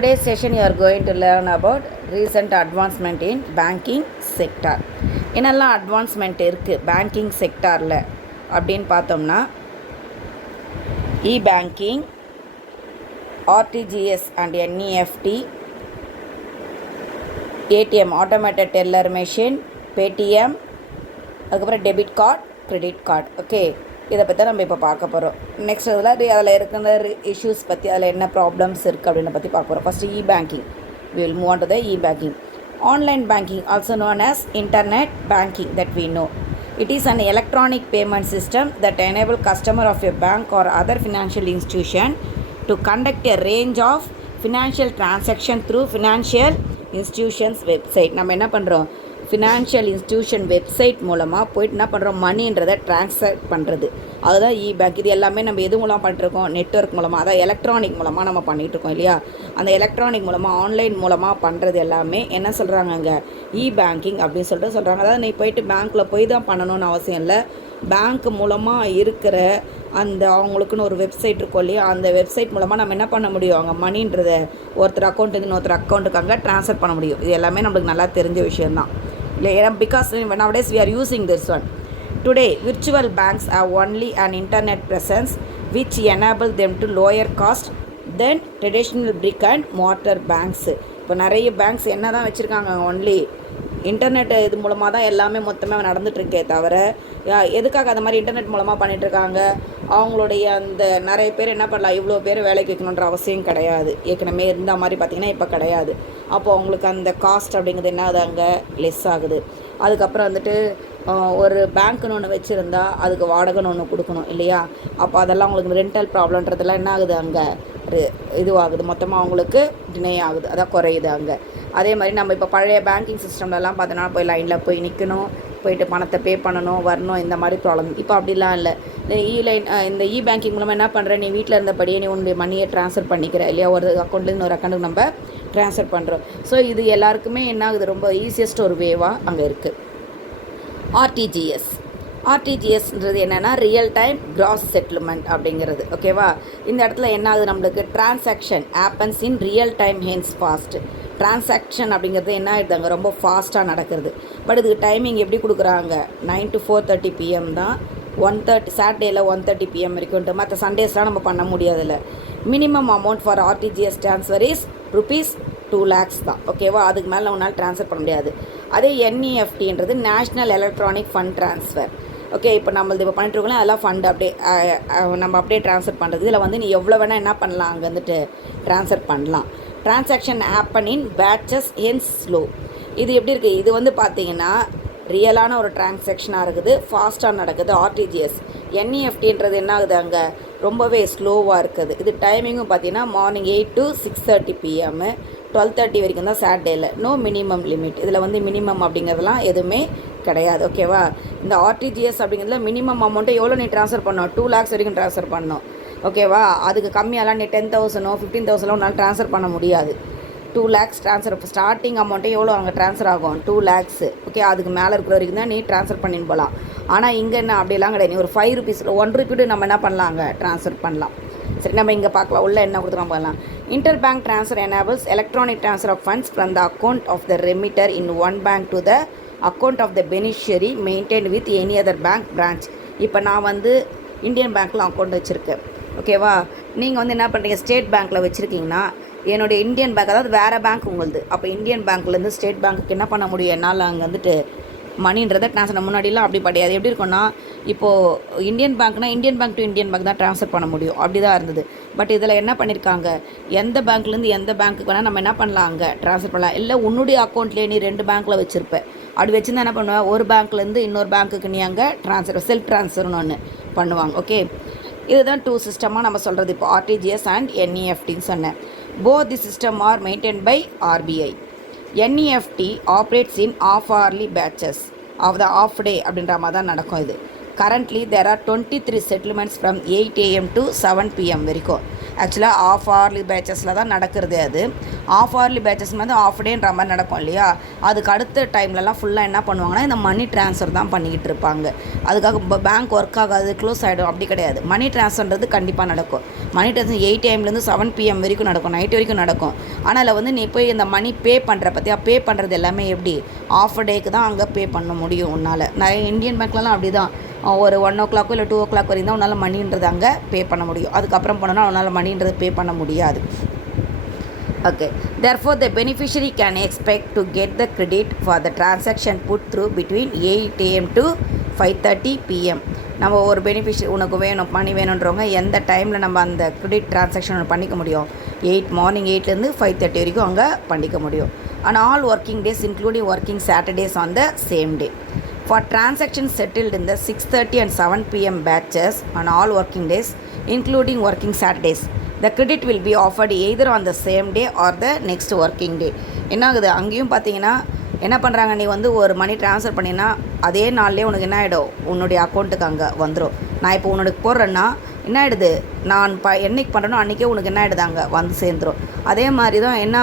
Today's session you are going to learn about recent advancement in banking sector. என்னெல்லாம் advancement இருக்குது banking செக்டாரில் அப்படின்னு பார்த்தோம்னா e-banking, RTGS and NEFT, ATM automated teller machine, Paytm, அதுக்கப்புறம் debit card, credit card. Okay, இதை பற்றி நம்ம இப்போ பார்க்க போகிறோம். நெக்ஸ்ட் அதில் இருக்கிற இஷ்யூஸ் பற்றி, அதில் என்ன ப்ராப்ளம்ஸ் இருக்குது அப்படின்னு பற்றி பார்க்க போகிறோம். First இ-பேங்கிங். we will move on to the e-banking. Online banking, also known as internet banking, that we know. It is an electronic payment system that enable customer of a bank or other financial institution to conduct a range of financial transaction through financial institutions website. நம்ம என்ன பண்ணுறோம், financial institution website மூலமாக போய்ட்டு என்ன பண்ணுறோம், மணின்றதை transfer பண்ணுறது. அதுதான் இ-பேங்க். இது எல்லாமே நம்ம எது மூலமாக பண்ணிட்டுருக்கோம், நெட்வொர்க் மூலமாக, அதாவது எலக்ட்ரானிக் மூலமாக நம்ம பண்ணிகிட்ருக்கோம் இல்லையா. அந்த எலக்ட்ரானிக் மூலமாக, ஆன்லைன் மூலமாக பண்ணுறது எல்லாமே என்ன சொல்கிறாங்க, அங்கே இ-பேங்கிங் அப்படின்னு சொல்லிட்டு சொல்கிறாங்க. அதாவது நீ போயிட்டு பேங்க்கில் போய் தான் பண்ணணும்னு அவசியம் இல்லை. பேங்க் மூலமாக இருக்கிற அந்த அவங்களுக்குன்னு ஒரு வெப்சைட் இருக்கும் இல்லையா, அந்த வெப்சைட் மூலமாக நம்ம என்ன பண்ண முடியும், அங்கே மணின்றதை ஒருத்தர் அக்கௌண்ட்டு இன்னொருத்தர் அக்கௌண்ட்டுக்கு அங்கே ட்ரான்ஸ்ஃபர் பண்ண முடியும். இது எல்லாமே நம்மளுக்கு நல்லா தெரிஞ்ச விஷயம்தான் இல்லை. Because nowadays we are using this one. Today, virtual banks have only an internet presence which enable them to lower cost than traditional brick and mortar banks. இப்போ நிறைய பேங்க்ஸ் என்ன தான் வச்சுருக்காங்க, ஒன்லி இன்டர்நெட் இது மூலமாக தான் எல்லாமே மொத்தமாக நடந்துகிட்ருக்கே தவிர, எதுக்காக அந்த மாதிரி இன்டர்நெட் மூலமாக பண்ணிகிட்ருக்காங்க, அவங்களுடைய அந்த நிறைய பேர் என்ன பண்ணலாம், இவ்வளோ பேர் வேலைக்கு வைக்கணுன்ற அவசியம் கிடையாது. ஏற்கனவே இருந்த மாதிரி பார்த்திங்கன்னா இப்போ கிடையாது. அப்போது அவங்களுக்கு அந்த காஸ்ட் அப்படிங்கிறது என்ன ஆகுது, அங்கே லெஸ் ஆகுது. அதுக்கப்புறம் வந்துட்டு ஒரு பேங்க்குன்னு ஒன்று வச்சுருந்தா அதுக்கு வாடகைன்னு ஒன்று கொடுக்கணும் இல்லையா. அப்போ அதெல்லாம் அவங்களுக்கு ரெண்டல் ப்ராப்ளம்ன்றதெல்லாம் என்ன ஆகுது, அங்கே இதுவாகுது, மொத்தமாக அவங்களுக்கு டினை ஆகுது, அதான் குறையுது அங்கே. அதே மாதிரி நம்ம இப்போ பழைய பேங்கிங் சிஸ்டம்லலாம் பார்த்தோன்னா போய் லைனில் போய் நிற்கணும், போயிட்டு பணத்தை பே பண்ணணும், வரணும், இந்த மாதிரி ப்ராப்ளம். இப்போ அப்படிலாம் இல்லை. இந்த இ-பேங்கிங் மூலமாக என்ன பண்ணுற, நீ வீட்டில் இருந்தபடியே நீ உன்னுடைய மணியை ட்ரான்ஸ்ஃபர் பண்ணிக்கிற இல்லையா, ஒரு அக்கௌண்ட்லேருந்து ஒரு அக்கௌண்ட்டுக்கு நம்ம ட்ரான்ஸ்ஃபர் பண்ணுறோம். ஸோ இது எல்லாருக்குமே என்ன ஆகுது, ரொம்ப ஈஸியஸ்ட் ஒரு வேவாக அங்கே இருக்குது. ஆர்டிஜிஎஸ்ன்றது என்னென்னா ரியல் டைம் கிராஸ் செட்டில்மெண்ட் அப்படிங்கிறது. ஓகேவா, இந்த இடத்துல என்ன ஆகுது, நம்மளுக்கு transaction happens in real time hence fast. Transaction அப்படிங்கிறது என்ன ஆகிடுது, அங்கே ரொம்ப ஃபாஸ்ட்டாக நடக்கிறது. பட் இதுக்கு டைமிங் எப்படி கொடுக்குறாங்க, 9 to 4:30 PM தான். 1:30 சாட்டர்டேயில் 1:30 PM வரைக்கும். மற்ற சண்டேஸ்லாம் நம்ம பண்ண முடியாதுல்ல. Minimum amount for RTGS transfer is ₹2 lakhs தான். ஓகேவா, அதுக்கு மேலே உன்னால் ட்ரான்ஸ்ஃபர் பண்ண முடியாது. அதே என்இஎஃப்டின்றது national electronic fund transfer. Okay, இப்போ நம்மளது இப்போ பண்ணிட்டுருக்கோம், அதெல்லாம் ஃபண்டு அப்படியே நம்ம அப்படியே ட்ரான்ஸ்ஃபர் பண்ணுறது. இதில் வந்து நீ எவ்வளோ வேணால் என்ன பண்ணலாம், அங்கே வந்துட்டு ட்ரான்ஸ்ஃபர் பண்ணலாம். Transaction happen in patches hence slow. இது எப்படி இருக்குது, இது வந்து பார்த்தீங்கன்னா ரியலான ஒரு டிரான்சாக்ஷனாக இருக்குது, ஃபாஸ்ட்டாக நடக்குது. ஆர்டிஜிஎஸ் என்இஎஃப்டின்றது என்ன ஆகுது, அங்கே ரொம்பவே ஸ்லோவாக இருக்குது. இது டைமிங்கும் பார்த்தீங்கன்னா மார்னிங் 8 to 6:30 PM, 12:30 வரைக்கும் தான் சாட்டர்டேயில். No minimum limit. இதில் வந்து மினிமம் அப்படிங்கிறதுலாம் எதுவுமே கிடையாது. ஓகேவா, இந்த ஆர்டிஜிஎஸ் அப்படிங்கிறதுல மினிமம் அமௌண்ட்டை எவ்வளோ நீ ட்ரான்ஸ்ஃபர் பண்ணணும், 2 lakhs வரைக்கும் ட்ரான்ஸ்ஃபர் பண்ணணும். ஓகேவா, அதுக்கு கம்மியாலாம் நீ 10,000 15,000 உன்னால் ட்ரான்ஸ்ஃபர் பண்ண முடியாது. 2 lakhs ட்ரான்ஸ்ஃபர். இப்போ ஸ்டார்டிங் அமௌண்ட்டே எவ்வளோ அங்கே ட்ரான்ஸ்ஃபர் ஆகும், 2 lakhs. ஓகே, அதுக்கு மேலே இருக்கிற வரைக்கும் தான் நீ ட்ரான்ஸ்ஃபர் பண்ணின்னு போகலாம். ஆனால் இங்கே என்ன அப்படிலாம் கிடையாது. நீ ஒரு ₹5 ₹1 நம்ம என்ன பண்ணலாம், அங்கே ட்ரான்ஸ்ஃபர் பண்ணலாம். சரி, நம்ம இங்கே பார்க்கலாம் உள்ள என்ன கொடுத்துருக்காங்க பார்க்கலாம். Interbank transfer enables electronic transfer of funds from the account of the remitter in one bank to the account of the beneficiary maintain with any other bank branch. இப்போ நான் வந்து இந்தியன் பேங்க்கில் அக்கௌண்ட் வச்சுருக்கேன். ஓகேவா, நீங்கள் வந்து என்ன பண்ணுறீங்க, ஸ்டேட் பேங்க்கில் வச்சுருக்கீங்கன்னா என்னுடைய இந்தியன் பேங்க், அதாவது வேறு பேங்க் உங்களுது. அப்போ இந்தியன் பேங்க்லேருந்து ஸ்டேட் பேங்க்குக்கு என்ன பண்ண முடியும், என்னால் அங்கே வந்துட்டு மணின்றதை ட்ரான்ஸ்ஃபர். முன்னாடிலாம் அப்படி கிடையாது. எப்படி இருக்குன்னா, இப்போது இந்தியன் பேங்க்னால் Indian bank to Indian bank தான் ட்ரான்ஸ்ஃபர் பண்ண முடியும், அப்படி தான் இருந்தது. பட் இதில் என்ன பண்ணியிருக்காங்க, எந்த பேங்க்லேருந்து எந்த பேங்க்குக்கு வேணால் நம்ம என்ன பண்ணலாம், அங்கே ட்ரான்ஸ்ஃபர் பண்ணலாம். இல்லை உன்னுடைய அக்கௌண்ட்லேயே நீ 2 பேங்க்கில் வச்சுருப்பேன், அப்படி வச்சுருந்தா என்ன பண்ணுவேன், ஒரு பேங்க்லேருந்து இன்னொரு பேங்க்குக்கு நீ அங்கே ட்ரான்ஸ்ஃபர், செல்ஃப் ட்ரான்ஸ்ஃபர்னு ஒன்று பண்ணுவாங்க. ஓகே, இதுதான் 2 சிஸ்டமாக நம்ம சொல்கிறது. இப்போ ஆர்டிஜிஎஸ் அண்ட் என்இஎஃப்டின்னு சொன்னேன். Both the system are maintained by RBI. NEFT operates in half-hourly batches of the half day அப்படின்ற மாதிரி தான் நடக்கும் இது. Currently there are 23 settlements from 8 AM to 7 PM வரைக்கும். ஆக்சுவலாக ஆஃப் ஹவர்லி பேச்சஸில் தான் நடக்கிறது. அது ஆஃப் ஹவர்லி பேச்சஸ் வந்து ஆஃப் டேன்ற மாதிரி நடக்கும் இல்லையா, அதுக்கு அடுத்த டைம்லலாம் ஃபுல்லாக என்ன பண்ணுவாங்கன்னா இந்த மணி ட்ரான்ஸ்ஃபர் தான் பண்ணிக்கிட்டு இருப்பாங்க. அதுக்காக பேங்க் ஒர்க் ஆகாது, க்ளோஸ் ஆகிடும் அப்படி கிடையாது. மணி ட்ரான்ஸ்ஃபர்ன்றது கண்டிப்பாக நடக்கும். Money transfer 8 AM to 7 PM வரைக்கும் நடக்கும், நைட் வரைக்கும் நடக்கும். ஆனால் வந்து நீ போய் இந்த மணி பே பண்ணுற பற்றியா, பே பண்ணுறது எல்லாமே எப்படி ஆஃப் டேக்கு தான் அங்கே பே பண்ண முடியும் உன்னால். நிறைய இந்தியன் பேங்க்லலாம் அப்படி தான், ஒரு 1 o'clock இல்லை 2 o'clock வரைக்கும் தான் உன்னால் மணின்றது அங்கே பே பண்ண முடியும். அதுக்கப்புறம் போனோன்னா உன்னால் மணின்றது பே பண்ண முடியாது. Okay, therefore the beneficiary can expect to get the credit for the transaction put through between 8 AM to 5:30 PM. நம்ம ஒரு பெனிஃபிஷரி உனக்கு வேணும் மணி வேணுன்றவங்க எந்த டைமில் நம்ம அந்த கிரெடிட் ட்ரான்சாக்ஷன் பண்ணிக்க முடியும், மார்னிங் 8 5:30 வரைக்கும் அங்கே பண்ணிக்க முடியும். And all working days including working Saturdays on the same day. For transactions settled in the 6:30 and 7 PM batches on all working days including working Saturdays, the credit will be offered either on the same day or the next working day. என்ன ஆகுது அங்கேயும் பார்த்தீங்கன்னா என்ன பண்ணுறாங்க, நீ வந்து ஒரு மணி transfer பண்ணினா அதே நாள்லேயே உனக்கு என்ன ஆகிடும், உன்னுடைய அக்கௌண்ட்டுக்கு அங்கே வந்துடும். நான் இப்போ உன்னோட போடுறேன்னா என்ன ஆகிடுது, நான் என்னைக்கு பண்ணுறனோ அன்றைக்கே உனக்கு என்ன ஆகிடுது அங்கே வந்து சேர்ந்துடும். அதே மாதிரி தான் என்ன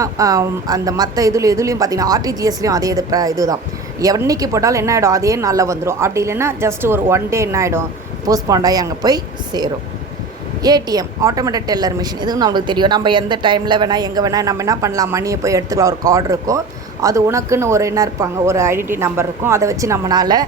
அந்த மற்ற இதுலேயும் பார்த்தீங்கன்னா ஆர்டிஜிஎஸ்லேயும் அதே இதுதான், என்னைக்கு போட்டாலும் என்ன ஆகிடும் அதே நாளில் வந்துடும். அப்படி இல்லைன்னா ஜஸ்ட் ஒரு 1 day என்ன ஆகிடும் போஸ்ட்பாண்ட் ஆகி அங்கே போய் சேரும். ஏடிஎம் ஆட்டோமேட்டிக் டெல்லர் மிஷின், இதுவும் நம்மளுக்கு தெரியும். நம்ம எந்த டைமில் வேணால் எங்கே வேணால் நம்ம என்ன பண்ணலாம், மணியை போய் எடுத்துக்கலாம். ஒரு கார்டு இருக்கும், அது உனக்குன்னு ஒரு என்ன இருப்பாங்க, ஒரு ஐடென்டிட்டி நம்பர் இருக்கும். அதை வச்சு நம்மளால்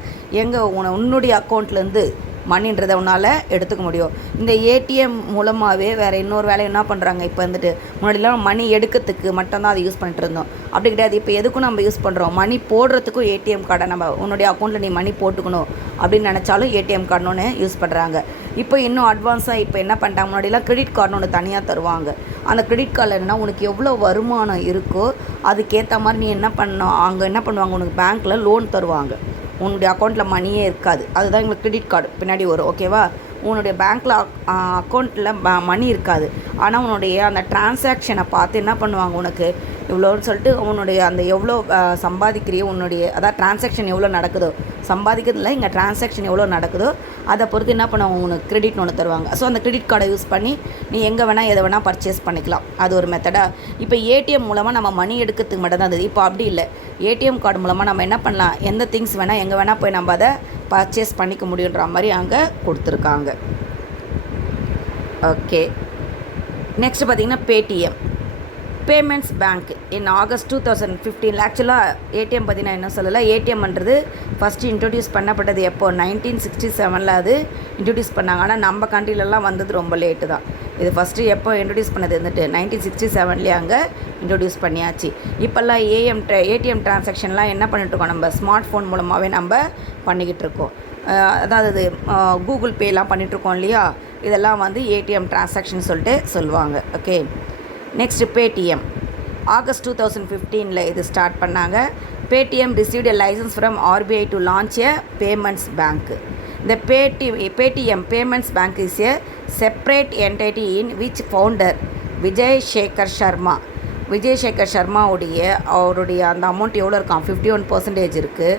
எங்கே உன்னுடைய அக்கௌண்ட்லேருந்து மணின்றதை உன்னால் எடுத்துக்க முடியும். இந்த ஏடிஎம் மூலமாகவே வேறு இன்னொரு வேலை என்ன பண்ணுறாங்க, இப்போ வந்துட்டு முன்னாடிலாம் மணி எடுக்கிறதுக்கு மட்டும்தான் அதை யூஸ் பண்ணிட்டு இருந்தோம். அப்படி கிடையாது, இப்போ எதுக்கும் நம்ம யூஸ் பண்ணுறோம், மணி போடுறதுக்கும் ஏடிஎம் கார்டை நம்ம உன்னுடைய அக்கௌண்ட்டில் நீ மணி போட்டுக்கணும் அப்படின்னு நினச்சாலும் ஏடிஎம் கார்டுன்னு ஒன்று யூஸ் பண்ணுறாங்க. இப்போ இன்னும் அட்வான்ஸாக இப்போ என்ன பண்ணிட்டாங்க, முன்னாடிலாம் கிரெடிட் கார்டுன்னு ஒன்று தனியாக தருவாங்க. அந்த கிரெடிட் கார்டில் என்னென்னா உனக்கு எவ்வளோ வருமானம் இருக்கோ அதுக்கேற்ற மாதிரி நீ என்ன பண்ணணும், அங்கே என்ன பண்ணுவாங்க, உனக்கு பேங்க்கில் லோன் தருவாங்க. உன்னுடைய அக்கௌண்ட்டில் மணியே இருக்காது, அதுதான் எங்களுக்கு கிரெடிட் கார்டு பின்னாடி வரும். ஓகேவா, உன்னுடைய பேங்க்கில் அக்கௌண்ட்டில் மணி இருக்காது, ஆனால் உன்னுடைய அந்த டிரான்சாக்ஷனை பார்த்து என்ன பண்ணுவாங்க, உனக்கு இவ்வளோன்னு சொல்லிட்டு உன்னுடைய அந்த எவ்வளோ சம்பாதிக்கிறியோ, உன்னுடைய அதாவது டிரான்சாக்ஷன் எவ்வளோ நடக்குதோ, சம்பாதிக்கிறதுல இங்கே டிரான்சாக்ஷன் எவ்வளோ நடக்குதோ அதை பொறுத்து என்ன பண்ணுவாங்க, உனக்கு கிரெடிட்னு ஒன்று தருவாங்க. ஸோ அந்த கிரெடிட் கார்டை யூஸ் பண்ணி நீ எங்கே வேணால் எதை வேணால் பர்ச்சேஸ் பண்ணிக்கலாம். அது ஒரு மெத்தடாக. இப்போ ஏடிஎம் மூலமாக நம்ம மணி எடுக்கிறதுக்கு மட்டும் தான் இருந்தது, இப்போ அப்படி இல்லை. ஏடிஎம் கார்டு மூலமாக நம்ம என்ன பண்ணலாம், எந்த திங்ஸ் வேணால் எங்கே வேணால் போய் நம்ம அதை பர்ச்சேஸ் பண்ணிக்க முடியுன்ற மாதிரி அங்கே கொடுத்துருக்காங்க. ஓகே, நெக்ஸ்ட் பார்த்திங்கன்னா பேடிஎம் பேமெண்ட்ஸ் பேங்க் இன் ஆகஸ்ட் 2015. ஆக்சுவலாக ஏடிஎம் பற்றி நான் என்ன சொல்லலை, ஏடிஎம்ன்றது ஃபஸ்ட்டு இன்ட்ரடியூஸ் பண்ணப்பட்டது எப்போ 1967 அது இன்ட்ரடியூஸ் பண்ணாங்க. ஆனால் நம்ம கண்ட்ரிலலாம் வந்தது ரொம்ப லேட்டு தான். இது ஃபஸ்ட்டு எப்போ இன்ட்ரடியூஸ் பண்ணது வந்துட்டு 1967 அங்கே இன்ட்ரடியூஸ் பண்ணியாச்சு. இப்போல்லாம் ஏடிஎம் ட்ரான்சாக்ஷன்லாம் என்ன பண்ணிகிட்ருக்கோம், நம்ம ஸ்மார்ட் ஃபோன் மூலமாகவே நம்ம பண்ணிக்கிட்டு இருக்கோம். அதாவது கூகுள் பேலாம் பண்ணிகிட்ருக்கோம் இல்லையா, இதெல்லாம் வந்து ஏடிஎம் ட்ரான்சாக்ஷன் சொல்லிட்டு சொல்லுவாங்க. ஓகே, நெக்ஸ்ட் பேடிஎம் ஆகஸ்ட் 2015 இது ஸ்டார்ட் பண்ணாங்க. Paytm received a licence from RBI to launch a payments bank. The Paytm Payments Bank is a separate entity in which founder Vijay Shekhar Sharma அவருடைய அந்த amount எவ்வளோ இருக்கான், 51% இருக்குது.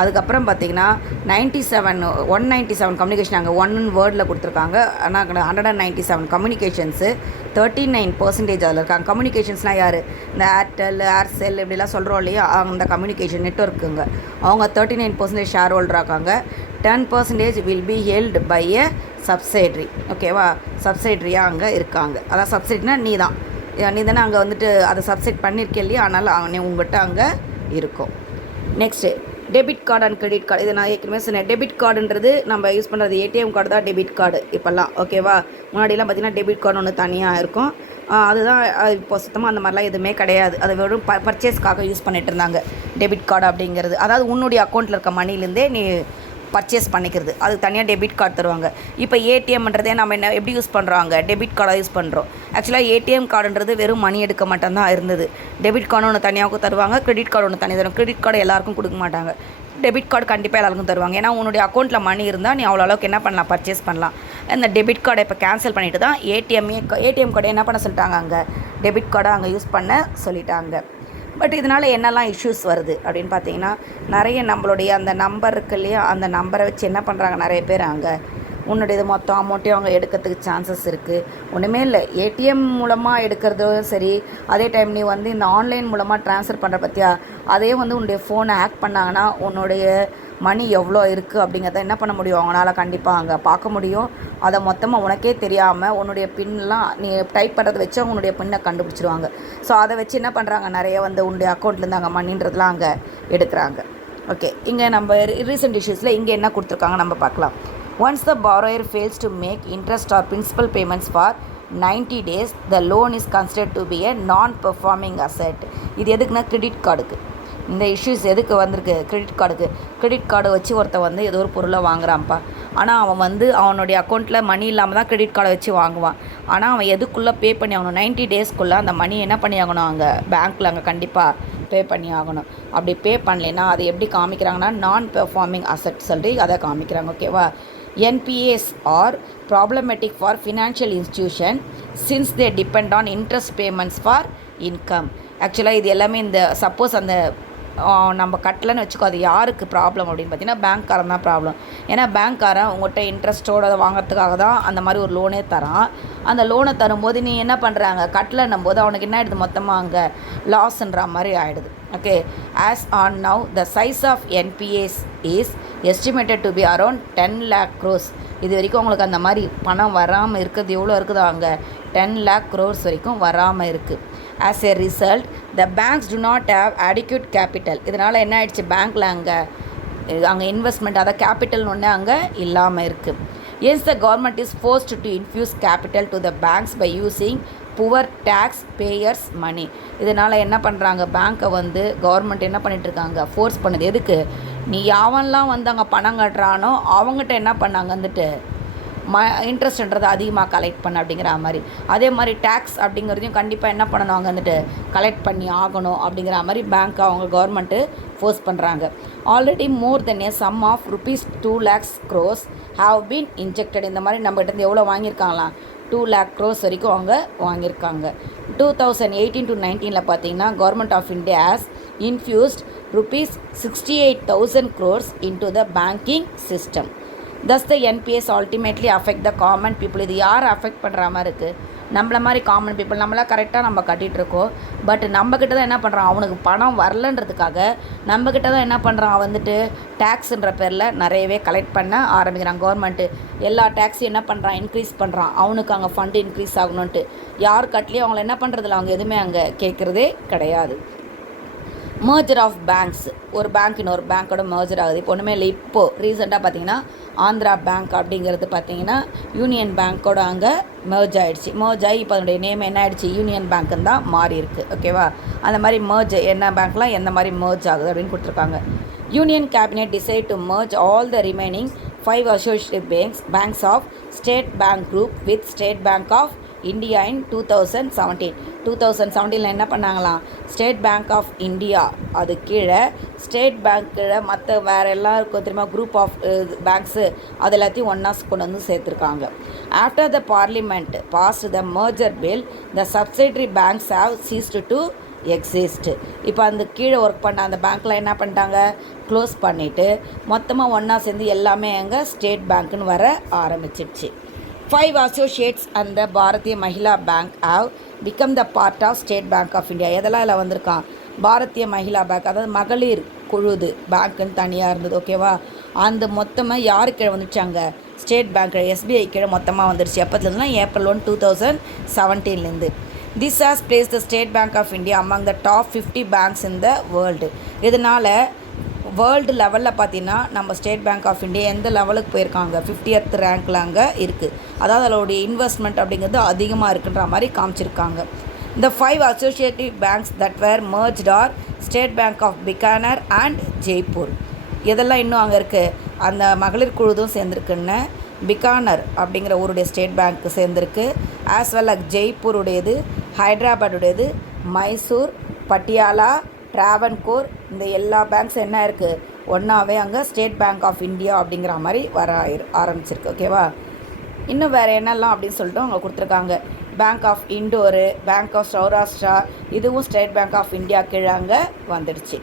அதுக்கப்புறம் பார்த்திங்கன்னா 197 communication அங்கே 1 வேர்டில் கொடுத்துருக்காங்க. ஆனால் 197 கம்யூனிகேஷன்ஸு 39% அதில் இருக்காங்க. கம்யூனிகேஷன்ஸ்னால் யார், இந்த ஏர்செல் இப்படிலாம் சொல்கிறோம் இல்லையா, அந்த கம்யூனிகேஷன் நெட்வொர்க்குங்க. அவங்க 39% ஷேர் ஹோல்டர் இருக்காங்க. 10% will be held by a subsidiary. ஓகேவா, சப்சைட்ரியாக அங்கே இருக்காங்க. அதான் சப்சைட்னா நீ தானே அங்கே வந்துட்டு அதை சப்சைட் பண்ணியிருக்கே இல்லையா, அதனால் நீ உங்கள்கிட்ட அங்கே இருக்கும். Next debit card and credit card. இது நான் ஏற்கனவே சொன்னேன். டெபிட் கார்டுன்றது நம்ம யூஸ் பண்ணுறது ஏடிஎம் கார்டு தான் டெபிட் கார்டு இப்போல்லாம். ஓகேவா, முன்னாடிலாம் பார்த்திங்கன்னா டெபிட் கார்டு ஒன்று தனியாக இருக்கும், அதுதான். இப்போ சுத்தமாக அந்த மாதிரிலாம் எதுவுமே கிடையாது. அது வெறும் பர்ச்சேஸ்க்காக யூஸ் பண்ணிகிட்டு இருந்தாங்க டெபிட் கார்டு அப்படிங்கிறது. அதாவது உன்னுடைய அக்கௌண்ட்டில் இருக்க மணிலேருந்தே நீ பர்ச்சேஸ் பண்ணிக்கிறது, அதுக்கு தனியாக டெபிட் கார்டு தருவாங்க. இப்போ ஏடிஎம்ன்றதே நம்ம எப்படி யூஸ் பண்ணுறாங்க, டெபிட் கார்டாக யூஸ் பண்ணுறோம். ஆக்சுவலாக ஏடிஎம் கார்டுன்றது வெறும் மணி எடுக்க மட்டும்தான் இருந்தது. டெபிட் கார்டு ஒன்று தனியாக தருவாங்க, கிரெடிட் கார்டு ஒன்று தனியாக தரும். கிரெடிட் கார்டு எல்லாருக்கும் கொடுக்க மாட்டாங்க, டெபிட் கார்டு கண்டிப்பாக எல்லாருக்கும் தருவாங்க. ஏன்னா உன்னுடைய அக்கௌண்ட்டில் மணி இருந்தால் நீ அவ்வளோ அளவுக்கு என்ன பண்ணலாம், பர்ச்சேஸ் பண்ணலாம். இந்த டெபிட் கார்டை இப்போ கேன்சல் பண்ணிவிட்டு தான் ஏடிஎம் கார்டை என்ன பண்ண சொல்லிட்டாங்க, அங்கே டெபிட் கார்டை அங்கே யூஸ் பண்ண சொல்லிட்டாங்க. பட் இதனால் என்னெல்லாம் இஷ்யூஸ் வருது அப்படின்னு பார்த்தீங்கன்னா, நிறைய நம்மளுடைய அந்த நம்பர் இருக்கு இல்லையா, அந்த நம்பரை வச்சு என்ன பண்ணுறாங்க நிறைய பேர், அங்கே உன்னுடைய மொத்த அமௌண்ட்டையும் அவங்க எடுக்கிறதுக்கு சான்சஸ் இருக்குது. ஒன்றுமே இல்லை, ஏடிஎம் மூலமாக எடுக்கிறதும் சரி, அதே டைம் நீ வந்து இந்த ஆன்லைன் மூலமாக ட்ரான்ஸ்ஃபர் பண்ணுற பற்றியா, அதே வந்து உன்னுடைய ஃபோனை ஹேக் பண்ணாங்கன்னா உன்னுடைய மணி எவ்வளோ இருக்குது அப்படிங்கிறத என்ன பண்ண முடியும், அவங்களால கண்டிப்பாக அங்கே பார்க்க முடியும். அதை மொத்தமாக உனக்கே தெரியாமல் உன்னுடைய பின்லாம் நீ டைப் பண்ணுறதை வச்சு உன்னுடைய பின்னை கண்டுபிடிச்சிருவாங்க. ஸோ அதை வச்சு என்ன பண்ணுறாங்க, நிறைய வந்து உன்னுடைய அக்கௌண்ட்லேருந்து அங்கே மணின்றதுலாம் அங்கே எடுக்கிறாங்க. ஓகே, இங்கே நம்ம ரீசெண்ட் இஷ்யூஸில் இங்கே என்ன கொடுத்துருக்காங்க நம்ம பார்க்கலாம். Once the borrower fails to make interest or principal payments for 90 days, the loan is considered to be a non-performing asset. இது எதுக்குன்னா கிரெடிட் கார்டுக்கு இந்த இஷ்யூஸ் எதுக்கு வந்திருக்கு, கிரெடிட் கார்டு வச்சு ஒருத்தன் வந்து ஏதோ ஒரு பொருளை வாங்குறான்ப்பா. ஆனால் அவன் வந்து அவனுடைய அக்கௌண்ட்டில் மணி இல்லாமல் தான் கிரெடிட் கார்டை வச்சு வாங்குவான். ஆனால் அவன் எதுக்குள்ளே பே பண்ணி ஆகணும், 90 டேஸ்க்குள்ளே அந்த மணி என்ன பண்ணி ஆகணும், அங்கே பேங்க்கில் அங்கே கண்டிப்பாக பே பண்ணி ஆகணும். அப்படி பே பண்ணலைன்னா அது எப்படி காமிக்கிறாங்கன்னா நான் பெர்ஃபார்மிங் அசெட் சொல்லி அதை காமிக்கிறாங்க. ஓகேவா. NPAs are problematic for financial institution since they depend on interest payments for income. ஆக்சுவலாக இது எல்லாமே இந்த சப்போஸ் அந்த நம்ம கட்டலைன்னு வச்சுக்கோ, அது யாருக்கு ப்ராப்ளம் அப்படின்னு பார்த்தீங்கன்னா பேங்க்காரன் தான் ப்ராப்ளம். ஏன்னா பேங்க்காரன் உங்கள்கிட்ட இன்ட்ரெஸ்ட்டோட வாங்கிறதுக்காக தான் அந்த மாதிரி ஒரு லோனே தரான். அந்த லோனை தரும்போது நீ என்ன பண்ணுறாங்க, கட்டலைன்னும் போது அவனுக்கு என்ன ஆகிடுது, மொத்தமாக அங்கே லாஸ்ன்ற மாதிரி ஆகிடுது. Okay, as on now the size of NPAs is estimated to be around 10 lakh crores. இது வரைக்கும் உங்களுக்கு அந்த மாதிரி பணம் வராமல் இருக்கிறது எவ்வளோ இருக்குதோ, அங்கே 10 lakh crores வரைக்கும் வராமல் இருக்குது. As a result the banks to not have adequate capital. இதனால் என்ன ஆகிடுச்சு, பேங்க்கில் அங்கே இன்வெஸ்ட்மெண்ட் அதாவது கேபிட்டல் ஒன்று அங்கே இல்லாமல் இருக்குது. Hence the government is forced to infuse capital to the banks by using poor tax payers money. இதனால் என்ன பண்ணுறாங்க, பேங்க்கை வந்து கவர்மெண்ட் என்ன பண்ணிகிட்ருக்காங்க, ஃபோர்ஸ் பண்ணுது. எதுக்கு, நீ யாவன்லாம் வந்து அங்கே பணம் கட்டுறானோ அவங்ககிட்ட என்ன பண்ணாங்க வந்துட்டு இன்ட்ரெஸ்ட்ன்றது அதிகமாக கலெக்ட் பண்ண அப்படிங்கிற மாதிரி. அதே மாதிரி டேக்ஸ் அப்படிங்கிறதையும் கண்டிப்பாக என்ன பண்ணணும், அவங்க வந்துட்டு கலெக்ட் பண்ணி ஆகணும் அப்படிங்கிற மாதிரி பேங்க் அவங்க கவர்மெண்ட்டு ஃபோர்ஸ் பண்ணுறாங்க. Already more than a sum of ₹2 lakhs crores have been injected. இந்த மாதிரி நம்மகிட்ட எவ்வளோ வாங்கியிருக்காங்களாம், 2 lakh crores வரைக்கும் அவங்க வாங்கியிருக்காங்க. 2018 to 19 பார்த்தீங்கன்னா government of India has infused ₹68,000 crores into the banking system. Thus the NPAs ultimately affect the common people. இது யார் அஃபெக்ட் பண்ணுற மாதிரி இருக்குது, நம்மள மாதிரி காமன் பீப்புள். நம்மளாம் கரெக்டாக நம்ம கட்டிகிட்ருக்கோம். பட் நம்மக்கிட்ட தான் என்ன பண்ணுறான், அவனுக்கு பணம் வரலன்றதுக்காக நம்மக்கிட்ட தான் என்ன பண்ணுறான் வந்துட்டு டேக்ஸுன்ற பேரில் நிறையவே கலெக்ட் பண்ண ஆரம்பிக்கிறான். கவர்மெண்ட்டு எல்லா டேக்ஸையும் என்ன பண்ணுறான், இன்க்ரீஸ் பண்ணுறான். அவனுக்கு அங்கே ஃபண்டு இன்க்ரீஸ் ஆகணுன்ட்டு யார் கட்டலையும் அவங்கள என்ன பண்ணுறதில்ல, அவங்க எதுவுமே அங்கே கேட்குறதே கிடையாது. மர்ஜர் ஆஃப் பேங்க்ஸ், ஒரு பேங்க் இன்னொரு பேங்க்கோட மர்ஜர் ஆகுது. இப்போ ஒன்றுமே இல்லை. இப்போது ரீசெண்டாக பார்த்தீங்கன்னா ஆந்திரா பேங்க் அப்படிங்கிறது பார்த்தீங்கன்னா யூனியன் பேங்க்கோட அங்கே மர்ஜ் ஆகிடுச்சு. மர்ஜ் ஆகி இப்போ அதனுடைய நேம் என்ன ஆகிடுச்சு, யூனியன் பேங்க்குன்னு தான் மாறி இருக்குது. ஓகேவா. அந்த மாதிரி மர்ஜ் என்ன பேங்க்லாம் எந்த மாதிரி மர்ஜ் ஆகுது அப்படின்னு கொடுத்துருக்காங்க. Union cabinet decide to merge all the remaining 5 associate banks of State Bank Group with State Bank of India in 2017 என்ன பண்ணாங்களாம், ஸ்டேட் பேங்க் ஆஃப் இந்தியா அது கீழே ஸ்டேட் பேங்க் கீழே மற்ற வேறு எல்லாம் இருக்கும் தெரியுமா, குரூப் ஆஃப் பேங்க்ஸு அது எல்லாத்தையும் ஒன்றா கொண்டு வந்து சேர்த்துருக்காங்க. After the parliament passed the merger bill the subsidiary banks have ceased to exist. இப்போ அந்த கீழே ஒர்க் பண்ண அந்த பேங்க்கில் என்ன பண்ணிட்டாங்க, க்ளோஸ் பண்ணிவிட்டு மொத்தமாக ஒன்றா சேர்ந்து எல்லாமே எங்கே ஸ்டேட் பேங்க்குன்னு வர ஆரம்பிச்சிடுச்சு. 5 associates and the Bharatiya Mahila Bank have become the part of State Bank of India. எதெல்லாம் இதில் வந்திருக்கான், பாரதிய மகிழா பேங்க் அதாவது மகளிர் குழுது பேங்க்குன்னு தனியாக இருந்தது. ஓகேவா. அந்த மொத்தமாக யாரு கீழே வந்துடுச்சாங்க, ஸ்டேட் பேங்க் SBI கீழே மொத்தமாக வந்துடுச்சு. எப்போதுலேருந்துனா April 1, 2017. This has placed the State Bank of India among the top 50 banks in the world. இதனால் வேர்ல்டு லெவலில் பார்த்தீங்கன்னா நம்ம ஸ்டேட் பேங்க் ஆஃப் இந்தியா எந்த லெவலுக்கு போயிருக்காங்க, 50th ரேங்க்கில் அங்கே இருக்குது. அதாவது அதோடைய இன்வெஸ்ட்மெண்ட் அப்படிங்கிறது அதிகமாக இருக்குன்ற மாதிரி காமிச்சிருக்காங்க. The 5 associated banks that were merged are State Bank of Bikaner and Jaipur. இதெல்லாம் இன்னும் அங்கே இருக்குது. அந்த மகளிர் குழுதும் சேர்ந்துருக்குன்னு பிகானர் அப்படிங்கிற ஊருடைய ஸ்டேட் பேங்க்கு சேர்ந்துருக்கு. ஆஸ் வெல் அஸ் ஜெய்ப்பூருடையது, ஹைதராபாடுடையது, மைசூர், பட்டியாலா, ட்ராவன்கோர், இந்த எல்லா பேங்க்ஸ் என்ன இருக்குது ஒன்றாவே அங்கே ஸ்டேட் பேங்க் ஆஃப் இந்தியா அப்படிங்கிற மாதிரி வர ஆரம்பிச்சிருக்கு. ஓகேவா. இன்னும் வேறு என்னெல்லாம் அப்படின்னு சொல்லிட்டு அவங்க கொடுத்துருக்காங்க. Bank of Indore, Bank of Saurashtra, இதுவும் ஸ்டேட் பேங்க் ஆஃப் இந்தியா கீழே அங்கே வந்துடுச்சு.